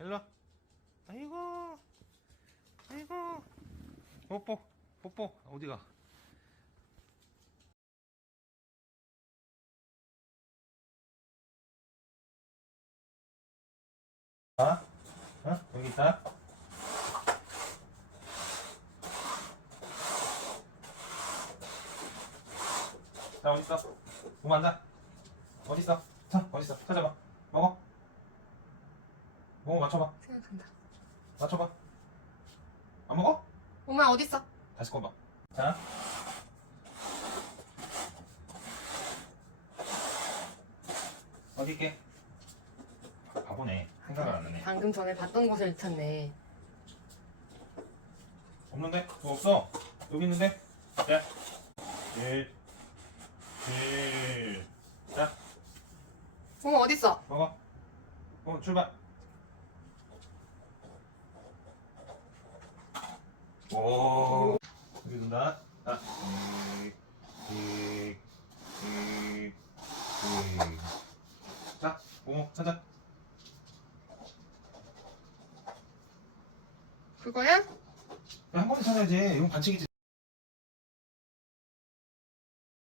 일로 와. 아이고. 아이고. 뽀뽀. 뽀뽀. 어디가? 아? 어? 여기 있다. 자, 어디 있어? 몸 앉아. 어디 있어? 자, 어디 있어? 찾아봐. 먹어. 먹어 맞춰봐. 생각한다. 맞춰봐. 안 먹어? 엄마 어디 있어? 다시 꺼봐. 자. 어디 있게? 바보네. 생각을 안 하네. 방금 전에 봤던 곳을 찾네. 없는데? 뭐 없어? 여기 있는데? 자. 일. 일. 자, 엄마 어디 있어? 먹어. 어, 출발. 오. 둔다. 자, 이. 자, 오, 찾아. 그거야? 한 번에 찾아야지. 이건 반칙이지.